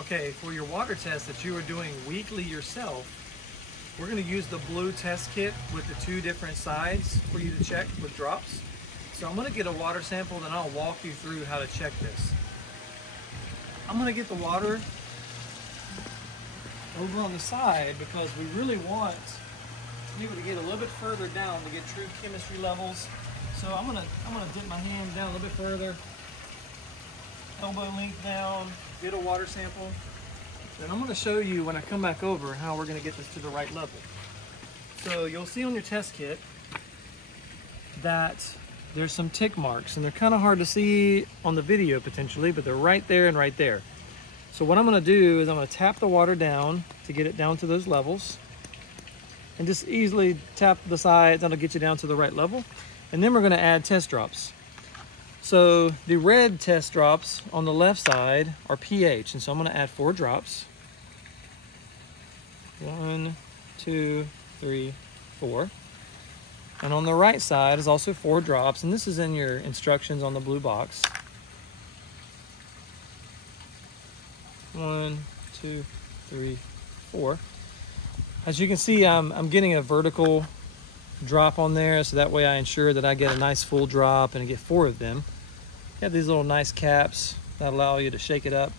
Okay, for your water test that you are doing weekly yourself, we're going to use the blue test kit with the 2 different sides for you to check with drops. So I'm going to get a water sample, then I'll walk you through how to check this. I'm going to get the water over on the side because we really want to be able to get a little bit further down to get true chemistry levels. So I'm gonna dip my hand down a little bit further, elbow length down, get a water sample. Then I'm gonna show you when I come back over how we're gonna get this to the right level. So you'll see on your test kit that there's some tick marks, and they're kind of hard to see on the video potentially, but they're right there and right there. So what I'm gonna do is I'm gonna tap the water down to get it down to those levels, and just easily tap the sides. That'll get you down to the right level. And then we're gonna add test drops. So the red test drops on the left side are pH, and so I'm gonna add 4 drops. 1, 2, 3, 4. And on the right side is also 4 drops, and this is in your instructions on the blue box. 1, 2, 3, 4. As you can see, I'm getting a vertical drop on there, so that way I ensure that I get a nice full drop, and I get 4 of them. You have these little nice caps that allow you to shake it up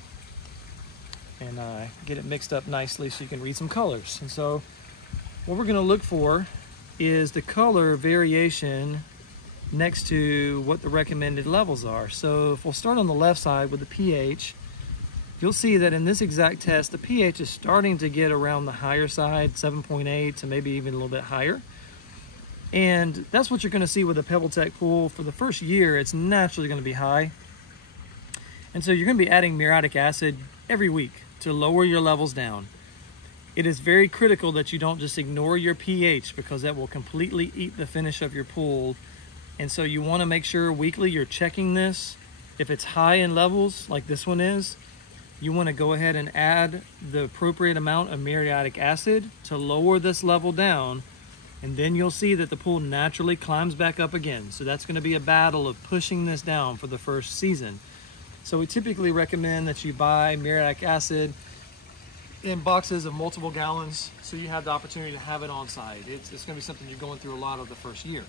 and get it mixed up nicely so you can read some colors. And so what we're going to look for is the color variation next to what the recommended levels are. So if we'll start on the left side with the pH, you'll see that in this exact test, the pH is starting to get around the higher side, 7.8 to maybe even a little bit higher. And that's what you're going to see with a PebbleTec pool. For the first year, it's naturally going to be high. And so you're going to be adding muriatic acid every week to lower your levels down. It is very critical that you don't just ignore your pH, because that will completely eat the finish of your pool. And so you want to make sure weekly you're checking this. If it's high in levels, like this one is, you want to go ahead and add the appropriate amount of muriatic acid to lower this level down. And then you'll see that the pool naturally climbs back up again. So that's going to be a battle of pushing this down for the first season. So we typically recommend that you buy muriatic acid in boxes of multiple gallons, so you have the opportunity to have it on site. It's going to be something you're going through a lot of the first year.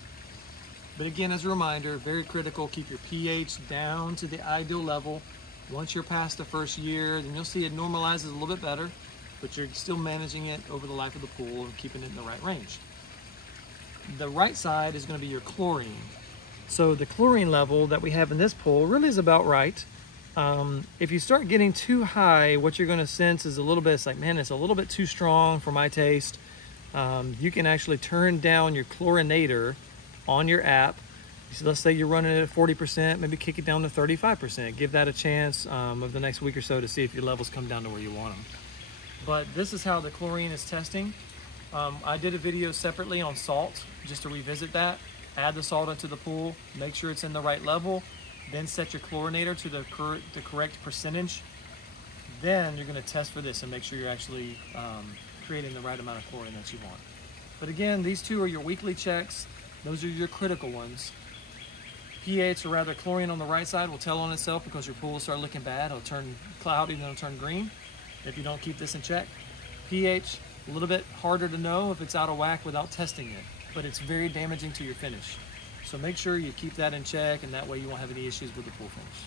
But again, as a reminder, very critical, keep your pH down to the ideal level. Once you're past the first year, then you'll see it normalizes a little bit better, but you're still managing it over the life of the pool and keeping it in the right range. The right side is going to be your chlorine. So the chlorine level that we have in this pool really is about right. If you start getting too high, what you're going to sense is a little bit, it's like, man, it's a little bit too strong for my taste. You can actually turn down your chlorinator on your app. So let's say you're running it at 40%, maybe kick it down to 35%. Give that a chance of the next week or so to see if your levels come down to where you want them. But this is how the chlorine is testing. I did a video separately on salt, just to revisit that. Add the salt into the pool, make sure it's in the right level, then set your chlorinator to the correct percentage. Then you're going to test for this and make sure you're actually creating the right amount of chlorine that you want. But again, these 2 are your weekly checks. Those are your critical ones. pH, or rather chlorine on the right side, will tell on itself because your pool will start looking bad. It'll turn cloudy, then it'll turn green if you don't keep this in check. pH, a little bit harder to know if it's out of whack without testing it, but it's very damaging to your finish. So make sure you keep that in check, and that way you won't have any issues with the pool finish.